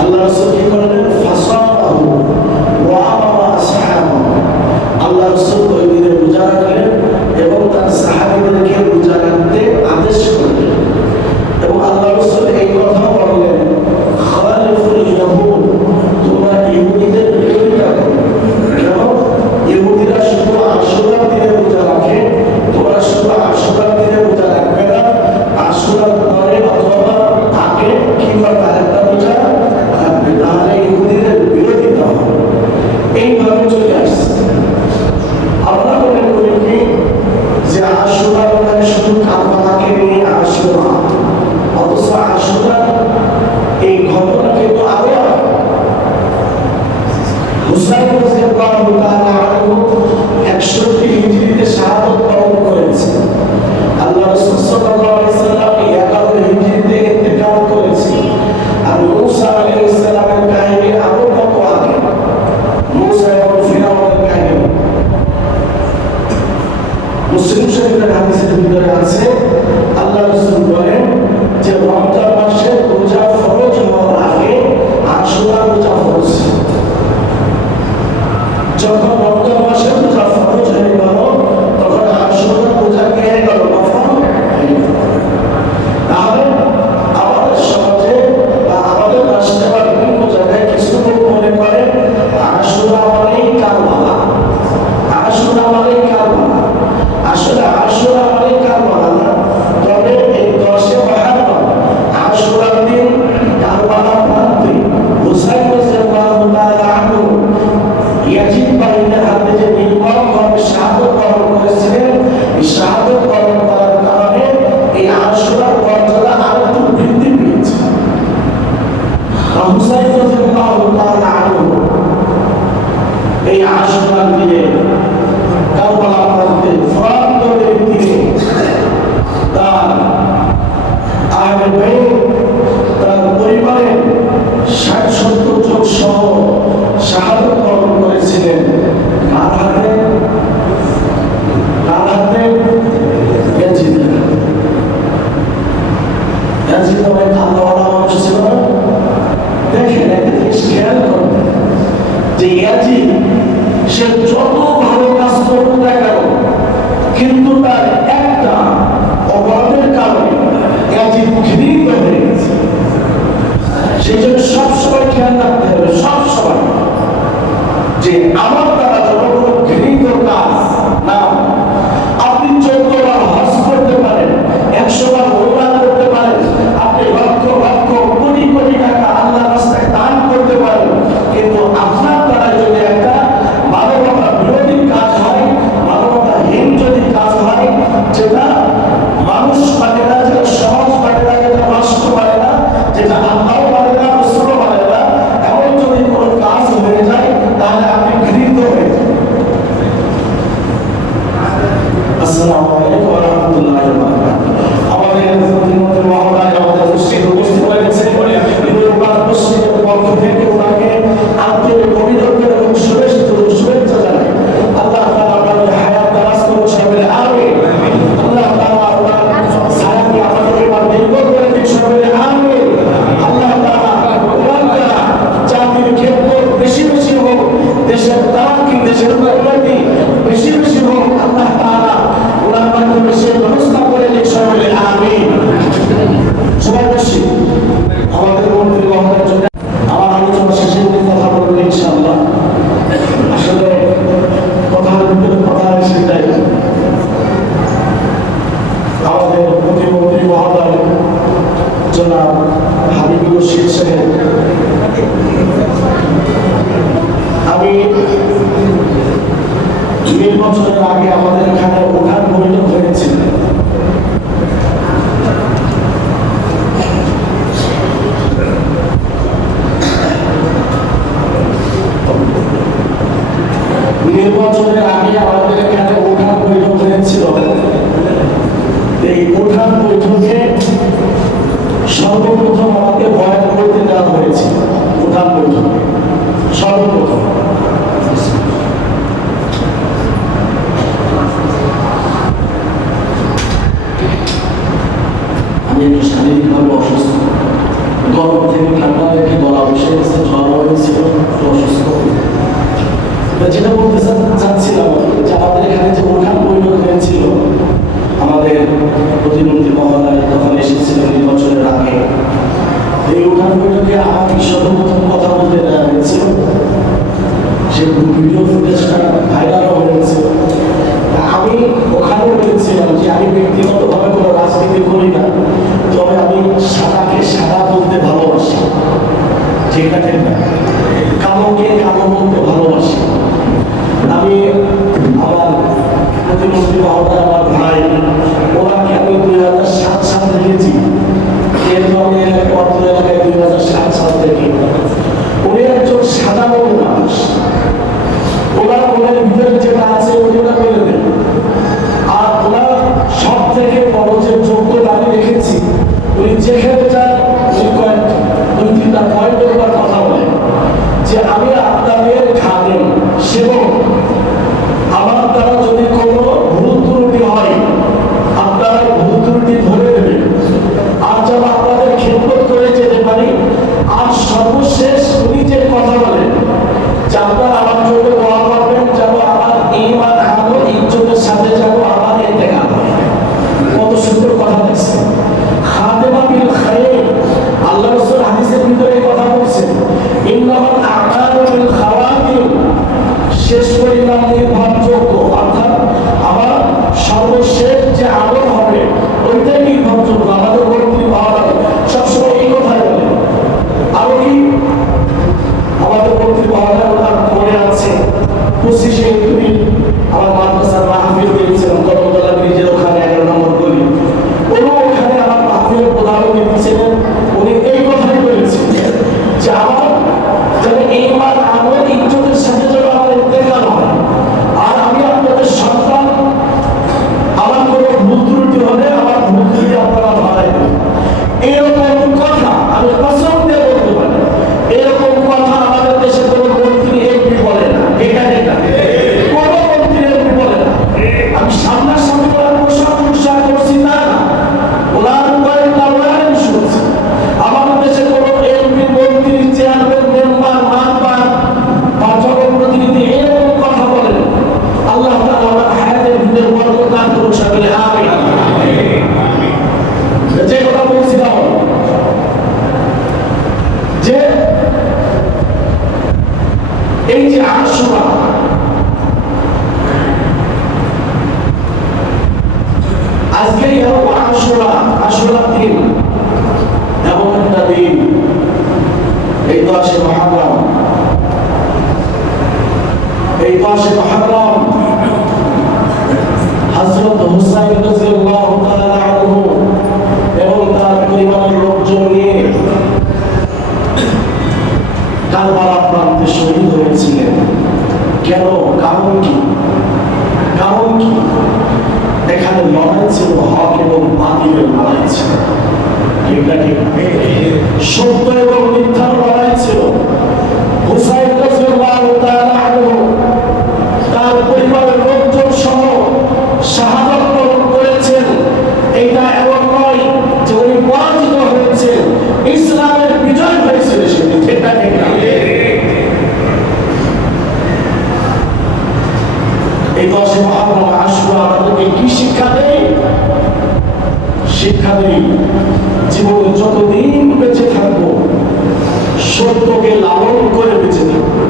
Allah Rasul কি করলেন ফাসাহু হুসাইন রাদিয়াল্লাহু তাআলা আনহু 61 হিজরিতে শাহাদাত বরণ করেছেন। আল্লাহ রাসূল সাল্লাল্লাহু আলাইহি সাল্লাম 11 হিজরিতে ইন্তেকাল করেছেন। আর মুসা আলাইহিস সালামের কাহিনী আরো কত আগে, মুসা এবং ফিরআউনের কাহিনী মুসলিম শরীফের হাদিসের ভিতরে আছে। আল্লাহ রাসূল বলেন যে রমজান মাসে রোজা ফরজ হওয়ার আগে আশুরা রোজা ফরজ। যখন রমজান মাসে রোজা ফরজ হয়ে গেল তখন আশুরা রোজা কি হয়ে গেল, নফল হয়ে গেল। তাহলে আমাদের সমাজে বা আমাদের রাষ্ট্রে বা বিভিন্ন জায়গায় কিছু লোক মনে করে আশুরা মানেই কারবালা, আশুরা মানেই কারবালা। আসলে আশুরা মানে কারবালা না, তবে এই 10 মুহররম আশুরার দিন কারবালা প্রান্তে হুসাইন রাদিয়াল্লাহু তাআলা আনহু ইয়াজিদ বাহিনীর হাতে যে নির্মমভাবে শাহাদাত বরণ করেছিলেন, এই শাহাদাত বরণ করার কারণে এই আশুরার মর্যাদা আরো একটু বৃদ্ধি পেয়েছে। হুসাইন রাদিয়াল্লাহু তাআলা আনহু এই আশুরার দিনে কারবালা প্রান্তে ফরাতের তীরে তার আহলে বাইত, তার পরিবারের 60-70 জন সহ শাহাদাত বরণ করেছিলেন। কার হাতে? কার হাতে? ইয়াজিদের হাতে। ইয়াজিদ অনেক আল্লাহওয়ালা মানুষ ছিল না? দেখেন একটা জিনিস খেয়াল করবেন যে ইয়াজিদ সে যত ভালো কাজ করতে না কেন, কিন্তু তার একটা অপরাধের কারণে ইয়াজিদ ঘৃণিত হয়ে গেছে। সেই জন্য সবসময় খেয়াল রাখতে হবে, সবসময় যে আমার দ্বারা যত কোনো ঘৃণিত কাজ না, আপনি 14 বার হজ করতে পারেন, 100 বার ওমরা করতে পারেন, আপনি লক্ষ লক্ষ কোটি কোটি টাকা আল্লাহর রাস্তায় দান করতে পারেন, কিন্তু আপনার দ্বারা যদি একটা মানবতা বিরোধী কাজ হয়, মানবতাহীন যদি কাজ হয়, যেটা মানুষ মানে না, যেটা সমাজ মানে না, যেটা রাষ্ট্র মানে না, যেটা আল্লাহ মানে না, রাসূল মানে না, এমন যদি কোনো কাজ হয়ে যায় তাহলে আপনি ঘৃণিত হয়ে যাবেন। আসসালামু আলাইকুম ওয়া রাহমাতুল্লাহি ওয়া বারাকাতুহু। আমাদের প্রতিমন্ত্রী মহোদয় আমাদের উপস্থিত হয়েছে, মসজিদের পক্ষ থেকে ওনাকে আন্তরিক অভিনন্দন এবং শুভেচ্ছা জানাই। আল্লাহ তাআলা আপনাদের হায়াত দারাজ করুন, সবাই আমিন। আল্লাহ তাআলা আপনার ছায়াকে আমাদের উপর নির্ভর করে দিন, সবাই আমিন। আল্লাহ তাআলা ওনার দ্বারা জাতির ক্ষেত্র বেশি বেশি হোক, দেশের তারাক্কি, দেশের উন্নতি বেশি বেশি হোক। আল্লাহ তাআলা ওনার মাধ্যমে সে ব্যবস্থা করে দিন, সবাই আমিন। সবাই বসি। আমাদের মন্ত্রী মহোদয়ের জন্য আমার আলোচনা শেষের দিকে কথা বলবেন ইনশাআল্লাহ। আসলে কথার ভিতরে কথা সেটাই। আমাদের প্রতিমন্ত্রী মহোদয় জনাব হাবিবুর রশিদ সাহেব, আমি নির্বাচনের আগে আমাদের এখানে উঠান বৈঠক হয়েছিল। নির্বাচনের আগে আমাদের এখানে উঠান বৈঠক হয়েছিল। এই উঠান বৈঠকে সর্বপ্রথম আমাকে বয়ান করতে দেওয়া হয়েছিল। উঠান বৈঠকে সর্বপ্রথম আমি একটু শারীরিকভাবে অসুস্থ, গরম থেকে ঠান্ডা থেকে গলা বসে গেছে, জ্বর হয়েছিল, অসুস্থ। যেটা বলতে চাচ্ছিলাম যে আমাদের এখানে যে উঠান বৈঠক হয়েছিল, আমাদের প্রতিমন্ত্রী মহোদয় তখন এসেছিলেন নির্বাচনের আগে। এই উঠান বৈঠকে আমাকে সর্বপ্রথম কথা বলতে পরবর্তী মহলায় ওনার পড়ে আছে 25 এপ্রিল আমার মাদ্রাসার মাহফিল দিয়েছিলাম কলমতলা ব্রিজের ওখানে 11 নম্বর গলি। উনি ওখানে আমার মাহফিলের প্রধান অতিথি ছিলেন। উনি এই কথাই বলেছেন যে আমার যেন এইবার আমার ইজ্জতের সাথে যেন আমার ইন্তেকাল হয়, আর আমি আপনাদের সন্তান, আমার কোনো ভুল ত্রুটি হলে আমার ভুল ত্রুটি আপনারা ধরাই দেবেন। এরকম কথা আমি কসম দিয়ে বলতে পারি, এরকম কথা আমাদের দেশে কোনো মন্ত্রী এমপি বলে না। এটা কোনো মন্ত্রী এমপি বলে না। আমি সামনাসামনি ওনার প্রশংসা করছি না, ওনার কয়েকটা বয়ান শুনছি। আমাদের দেশে কোনো এমপি, মন্ত্রী, চেয়ারম্যান, মেম্বার, মানবার বা জনপ্রতিনিধি এরকম কথা বলেন। আল্লাহ তাআলা আমার হায়াতের ভিতরে বরকত দান করুন সকলে আমিন। যে কথা বলছিলাম যে এই যে আশুরা, আজকে আশুরা দিন এমন একটা দিন, এই 10 মুহররম, এই 10 মুহররম হযরত হুসাইন রাদিয়াল্লাহু তাআলা আনহু এবং তার পরিবারের লোকজন নিয়ে কারবালা প্রান্তে শহীদ হয়েছিলেন। কেন? কারণ কি? এখানে লড়াই ছিল হক এবং বাতিলের লড়াই ছিল। সত্য এবং মিথ্যার লড়াই ছিল। হুসাইন রাদিয়াল্লাহু তাআলা আনহু তার পরিবারের লোকজন সহ শাহাদাত বরণ করেছেন। এটা এমন নয় যে উনি পরাজিত হয়েছেন, ইসলামের বিজয় হয়েছিল সেদিন। এটা এই 10 মুহররম আশুরা আমাদেরকে কি শিক্ষা দেয়? শিক্ষা দেয় জীবনে যতদিন বেঁচে থাকবো সত্যকে লালন করে বেঁচে থাকবো,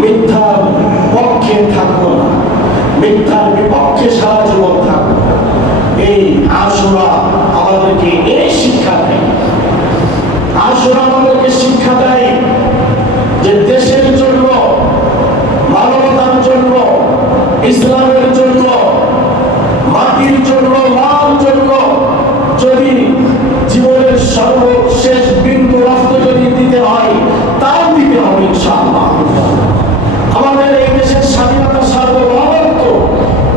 মিথ্যার পক্ষে থাকবো না, মিথ্যার বিপক্ষে সারা জীবন থাকবো। এই আশুরা আমাদেরকে এই শিক্ষা দেয়। আশুরা আমাদেরকে শিক্ষা দেয় যে দেশের জন্য, মানবতার জন্য, ইসলামের জন্য, মাটির জন্য, মার জন্য যদি জীবনের সর্বশেষ বিন্দু রক্ত যদি দিতে হয়, তাও দিতে হবে ইনশাআল্লাহ। আমাদের এই দেশের স্বাধীনতা, সার্বভৌমত্ব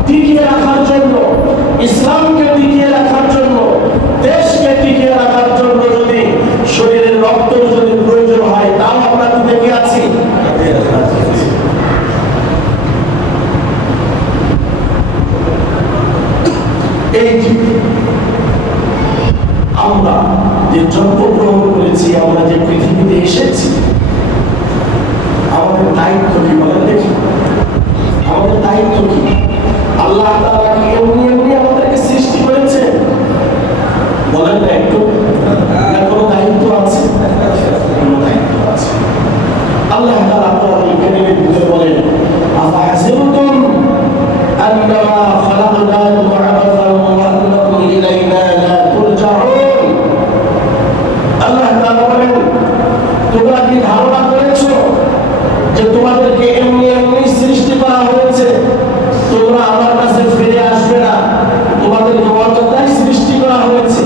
টিকিয়ে রাখার জন্য, ইসলামকে টিকিয়ে রাখার জন্য, দেশকে টিকিয়ে রাখার জন্য যদি শরীরের রক্ত যদি প্রয়োজন হয়, তাও আমরা দিতে কি আছি? এই আমরা যে জন্মগ্রহণ করেছি, আমরা যে পৃথিবীতে এসেছি, আমাদের দায়িত্ব কি বলেন দেখি? আমাদের দায়িত্ব কি? আল্লাহ তাআলা কি এমনি আমাদেরকে সৃষ্টি করেছে? বলেন না একটু। কোনো দায়িত্ব আছে? কোনো দায়িত্ব আছে। আল্লাহ তাআলা আপনাদের কারিমের ভিতরে বলেন, আফাহাসিবতুম আন্নামা খালাকনাকুম আবাসান ওয়া আন্নাকুম ইলাইনা লা তুরজাউন। আল্লাহ তাআলা বলেন, তোমরা কি ধারণা করেছো যে তোমাদেরকে এমনি সৃষ্টি করা হয়েছে, তোমরা আমার কাছে ফিরে আসবে না? তোমাদেরকে অযথাই সৃষ্টি করা হয়েছে।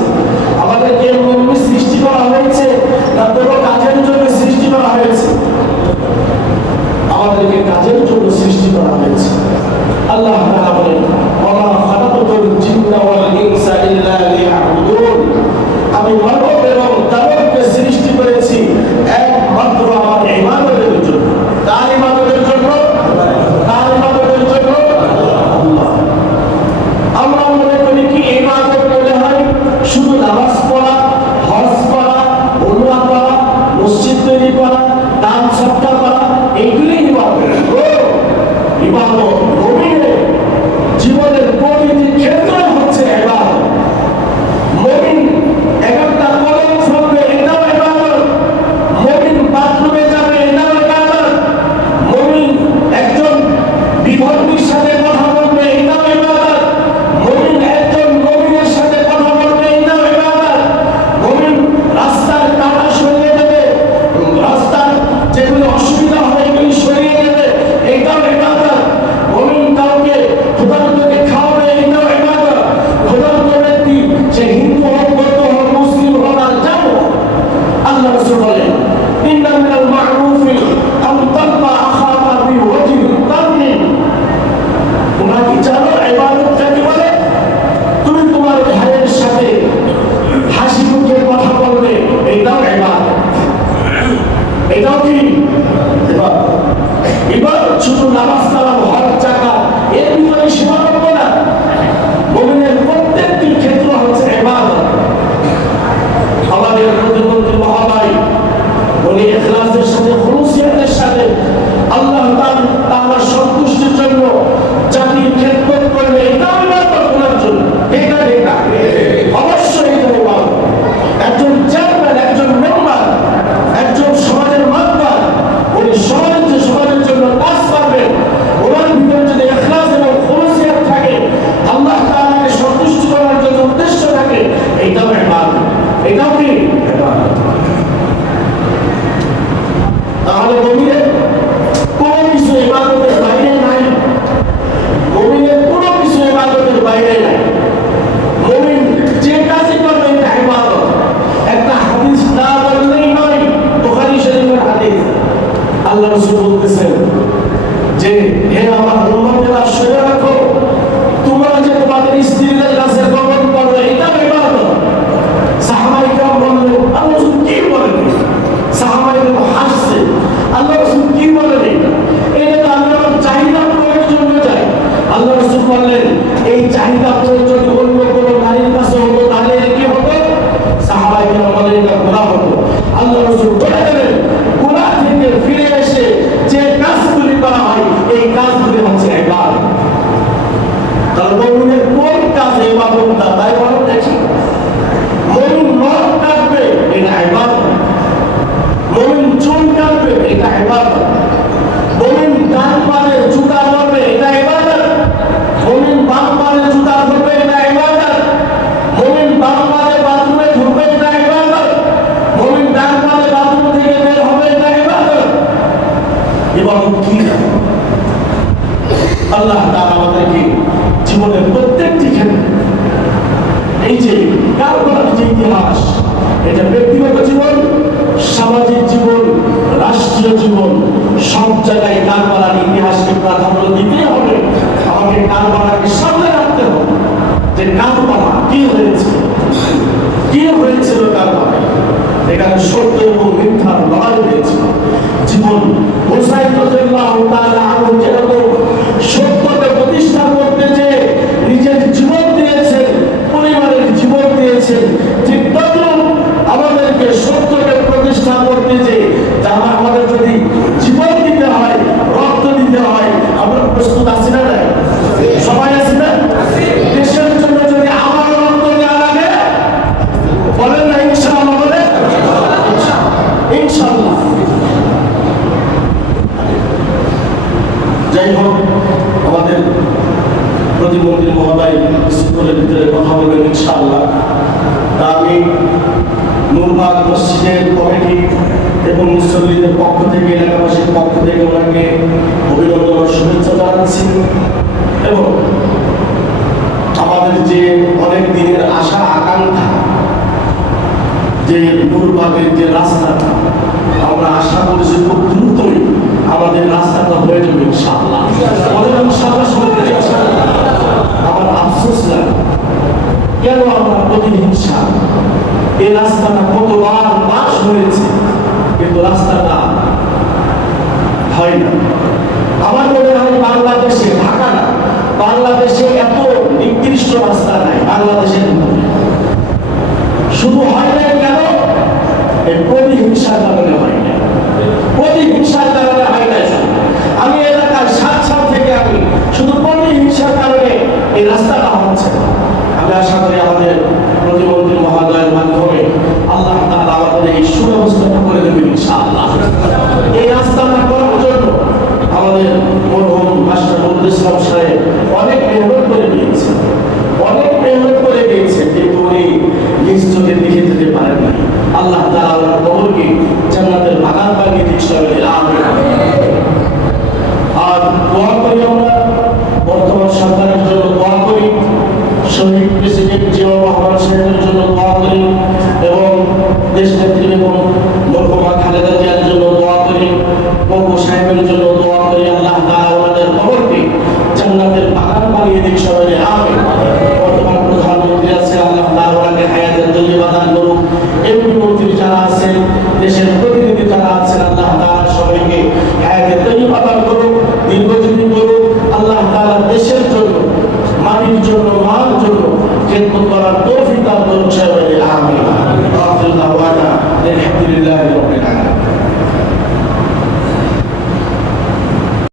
আমাদেরকে এমনি সৃষ্টি করা হয়েছে না কোনো কাজের জন্য সৃষ্টি করা হয়েছে? আমাদেরকে কাজের জন্য সৃষ্টি করা হয়েছে। আল্লাহ তাআলা বলেন, ওয়া মা খালাকাতুল জিন্না ওয়াল ইনসা ইল্লা লিয়াবুদুন। আমি মানব এবং দানবকে সৃষ্টি করেছি একমাত্র আমার ইবাদতের জন্য। কার ইবাদতের জন্য? কার ইবাদতের জন্য? আল্লাহ। আমরা মনে করি কি ইবাদত করলে হয় শুধু নামাজ পড়া, হজ করা, উমরা করা, মসজিদ তৈরি করা, দান সদকা করা, এইগুলি ইবাদত। ইবাদত জীবনের প্রতিটি ক্ষেত্রে হচ্ছে ইবাদত শুধু নামাজ কালাম হজ যাকাত এর ভিতরে সীমাবদ্ধ না। মুমিনের প্রত্যেকটি ক্ষেত্র হচ্ছে ইবাদত। আমাদের প্রতিমন্ত্রী মহোদয় উনি ইখলাসের সাথে খুলুসিয়াতের সাথে আল্লাহ তাআলার সন্তুষ্টির জন্য জাতির খেদমত করবে, এটাও ইবাদত করার জন্য। এটা অবশ্যই এটা ইবাদত। একজন চেয়ারম্যান, একজন মেম্বার, একজন সমাজের মাতবার, উনি সমাজের জন্য কাজ করবেন, ওনার ভিতরে যদি ইখলাস এবং খুলুসিয়াত থাকে, আল্লাহ তাআলাকে সন্তুষ্ট করার জন্য উদ্দেশ্য থাকে, এটাও ইবাদত। এটাও কি ইবাদত? তাহলে মুমিনের কোনো কিছু ইবাদতের বাইরে নাই। মুমিনের কোনো কিছু ইবাদতের বাইরে নাই। মুমিন যে কাজই করবে এটা ইবাদত। একটা হাদিস না বললেই নয়, বুখারী শরীফের হাদিস। আল্লাহ রাসূল বলতেছেন যে হে আমার উম্মতেরা, শুনে রাখো, তোমরা যে তোমাদের স্ত্রীদের কাছে গমন করবে এটা ইবাদত। সাহাবায়ে কেরাম বললেন, আল্লাহ রাসূল কি বলেন? সাহাবায়ে কেরাম হাসছে, আল্লাহ রাসূল কি বলেন? এটা তো আল্লাহর চাহিদা পূরণের জন্য যায়। আল্লাহ রাসূল বললেন, এই চাহিদা পূরণ যদি অন্য কোনো নারীর কাছে হতো তাহলে কি হতো? সাহাবায়ে কেরাম বলেন, এটা গুনাহ হতো। আল্লাহ রাসূল বলে দিলেন, গুনাহ থেকে ফিরে এসে যে কাজগুলি করা হয় এই কাজগুলি হচ্ছে ইবাদত। তাহলে মুমিনের কোন কাজ ইবাদত না, তাই বলো দেখি। মুমিন নখ কাটবে, এটা ইবাদত। মুমিন চুল কাটবে, এটা ইবাদত। মুমিন ডান পায়ে জুতা পরবে, এটা ইবাদত। মুমিন বাম পায়ে জুতা পরবে, এটা ইবাদত। মুমিন বাম পায়ে বাথরুমে ঢুকবে, এটা ইবাদত। মুমিন ডান পায়ে বাথরুম থেকে বের হবে, এটা ইবাদত। ইবাদত কি? আল্লাহ তাআলা আমাদেরকে জীবনের প্রত্যেকটি ক্ষেত্রে এই যে কারবালার যে ইতিহাস, এটা ব্যক্তিগত জীবন, সামাজিক জীবন, রাষ্ট্রীয় জীবন, সব জায়গায় কারবালার ইতিহাসকে প্রাধান্য দিতে হবে। আমাকে কারবালাকে সামনে রাখতে হবে যে কারবালা কি হয়েছে, কি হয়েছিল কারবালায়। এখানে সত্য এবং মিথ্যার লড়াই হয়েছে। জীবন হুসাইন রাদিয়াল্লাহু তাআলা আনহু যেরকম সত্যকে প্রতিষ্ঠা করতে যে নিজের জীবন দিয়েছেন, পরিবারের জীবন দিয়েছেন, ঠিক তদ্রুপ আমাদেরকে সত্যকে প্রতিষ্ঠা করতে যে আমাদের যদি জীবন দিতে হয়, রক্ত দিতে হয়, আমরা প্রস্তুত আছি না? সবাই আছি না? দেশের জন্য যদি আমার রক্ত দেওয়া লাগে, বলেন না ইনশাআল্লাহ? বলে ইনশাআল্লাহ। যাই হোক, আমাদের প্রতিমন্ত্রী মহোদয় স্কুলের ভিতরে কথা বলবেন ইনশাআল্লাহ। তা আমি নূরবাগ মসজিদের কমিটি এবং মুসল্লিদের পক্ষ থেকে, এলাকাবাসীর পক্ষ থেকে ওনাকে অভিনন্দন ও শুভেচ্ছা জানাচ্ছি। এবং আমাদের যে অনেক দিনের আশা আকাঙ্ক্ষা যে নূরবাগের যে রাস্তাটা, আমরা আশা করছি খুব দ্রুতই আমাদের রাস্তাটা হয়ে যাবে ইনশাআল্লাহ। আমার আফসোস লাগে, কেন আমরা প্রতিহিংসা? এই রাস্তাটা কতবার পাস হয়েছে কিন্তু রাস্তাটা হয় না। আমার মনে হয় বাংলাদেশে, ঢাকা না, বাংলাদেশে এত নিকৃষ্ট রাস্তা নাই বাংলাদেশের মধ্যে। শুধু হয় না কেন? এই প্রতিহিংসার কারণে হয় না। প্রতিহিংসার কারণে হয় না। আমি এলাকার 7 সাল থেকে আমি শুধু প্রতিহিংসার কারণে এই রাস্তাটা হচ্ছে। আমি আশা করি আমাদের প্রতিমন্ত্রী মহোদয়ের মাধ্যমে আল্লাহ তাআলা আমাদের এই সুব্যবস্থাটা করে দেবেন ইনশাআল্লাহ। এই রাস্তাটা করার জন্য আমাদের মরহুম মাস্টার নজরুল ইসলাম সাহেব অনেক মেহনত করে দিয়েছে, কিন্তু উনি নিজ চোখে দেখে যেতে পারেন না। আল্লাহ তাআলা ওনার কবরকে জান্নাতের বাগান বানিয়ে দিয়েছেন। আমিন। আর দোয়া করি আমরা বর্তমান সরকারের জন্য দোয়া করি, শহীদ প্রেসিডেন্ট জিয়াউর রহমান সাহেবের জন্য দোয়া করি, এবং দেশ নেত্রী এবং মরহুমা খালেদা জিয়ার জন্য দোয়া করি, মরহুম সাহেবের জন্য দোয়া করি। আল্লাহ তাআলা ওনাদের কবরকে জান্নাতের বাগান বানিয়ে দিন সবাই। আমিন। বর্তমান প্রধানমন্ত্রী আছে, আল্লাহ তাআলা ওনাকে হায়াতের তৈয়বা দান করুন। এমপি মন্ত্রী যারা আছেন, দেশের প্রতিনিধি যারা আছেন, আল্লাহ তাআলা সবাইকে হায়াতের তৈয়বা দান করুন। জন্য মার জন্য খেদমত করার তৌফিক দান করুন সবাই আমিন। আখির দাওয়ানা আলহামদুলিল্লাহি রাব্বিল আলামিন।